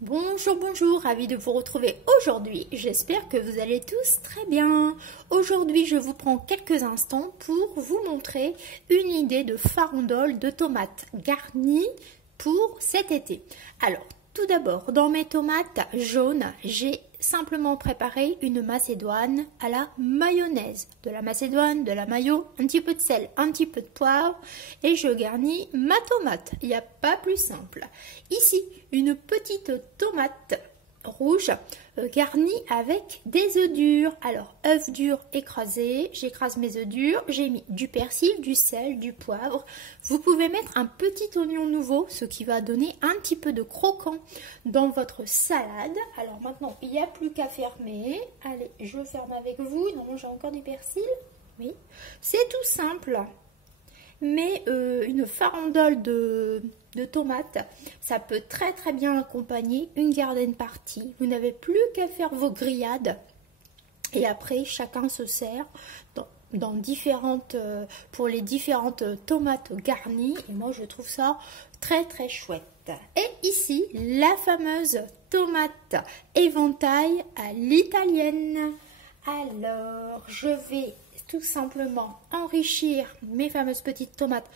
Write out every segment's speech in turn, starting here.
Bonjour, bonjour, ravi de vous retrouver aujourd'hui. J'espère que vous allez tous très bien. Aujourd'hui, je vous prends quelques instants pour vous montrer une idée de farandole de tomates garnies pour cet été. Alors, tout d'abord, dans mes tomates jaunes, j'ai simplement préparé une macédoine à la mayonnaise. De la macédoine, de la mayo, un petit peu de sel, un petit peu de poivre et je garnis ma tomate. Il n'y a pas plus simple. Ici, une petite tomate rouge garnie avec des œufs durs. Alors, œufs durs écrasés, j'écrase mes œufs durs, j'ai mis du persil, du sel, du poivre. Vous pouvez mettre un petit oignon nouveau, ce qui va donner un petit peu de croquant dans votre salade. Alors maintenant, il n'y a plus qu'à fermer. Allez, je ferme avec vous. Non, j'ai encore du persil. Oui, c'est tout simple. Mais une farandole de tomates, ça peut très très bien accompagner une garden party. Vous n'avez plus qu'à faire vos grillades et après chacun se sert dans différentes pour les différentes tomates garnies et moi je trouve ça très très chouette. Et ici la fameuse tomate éventail à l'italienne. Alors je vais tout simplement enrichir mes fameuses petites tomates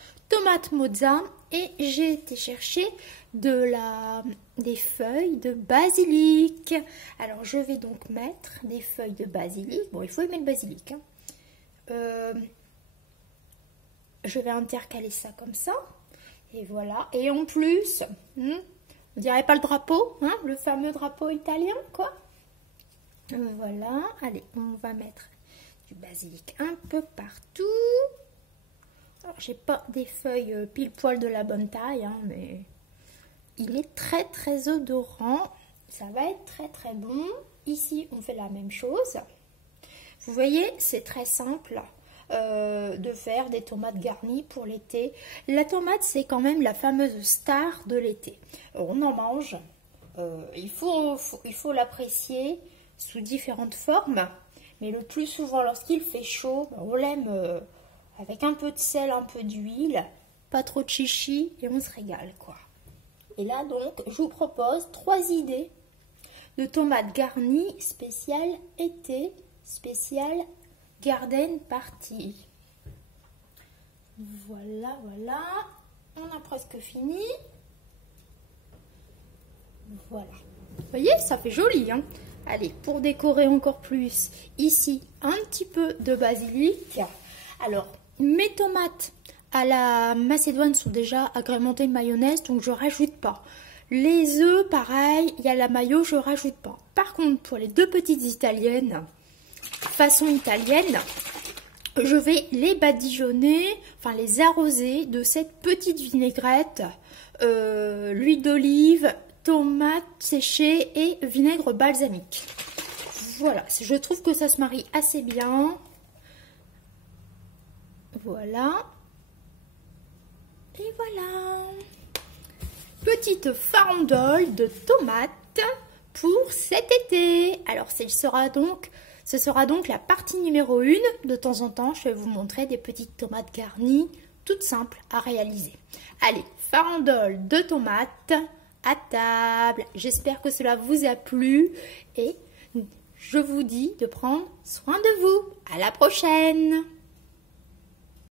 mozza et j'ai été chercher des feuilles de basilic. Alors je vais donc mettre des feuilles de basilic. Bon, il faut aimer le basilic. Je vais intercaler ça comme ça. Et voilà. Et en plus, on dirait pas le drapeau, hein, le fameux drapeau italien, quoi. Voilà. Allez, on va mettre du basilic un peu partout. Alors, j'ai pas des feuilles pile poil de la bonne taille, hein, mais il est très très odorant. Ça va être très très bon. Ici, on fait la même chose. Vous voyez, c'est très simple de faire des tomates garnies pour l'été. La tomate, c'est quand même la fameuse star de l'été. On en mange. Il faut l'apprécier sous différentes formes. Mais le plus souvent, lorsqu'il fait chaud, on l'aime avec un peu de sel, un peu d'huile, pas trop de chichi et on se régale, quoi. Et là, donc, je vous propose 3 idées de tomates garnies spéciales été, spéciales garden party. Voilà, voilà. On a presque fini. Voilà. Vous voyez, ça fait joli, hein. Allez, pour décorer encore plus, ici, un petit peu de basilic. Alors, mes tomates à la macédoine sont déjà agrémentées de mayonnaise, donc je ne rajoute pas. Les œufs, pareil, il y a la mayo, je ne rajoute pas. Par contre, pour les 2 petites italiennes, façon italienne, je vais les badigeonner, enfin les arroser de cette petite vinaigrette, l'huile d'olive, tomates séchées et vinaigre balsamique. Voilà, je trouve que ça se marie assez bien. Voilà. Et voilà. Petite farandole de tomates pour cet été. Alors, ce sera donc la partie numéro 1. De temps en temps, je vais vous montrer des petites tomates garnies, toutes simples à réaliser. Allez, farandole de tomates à table. J'espère que cela vous a plu et je vous dis de prendre soin de vous. À la prochaine!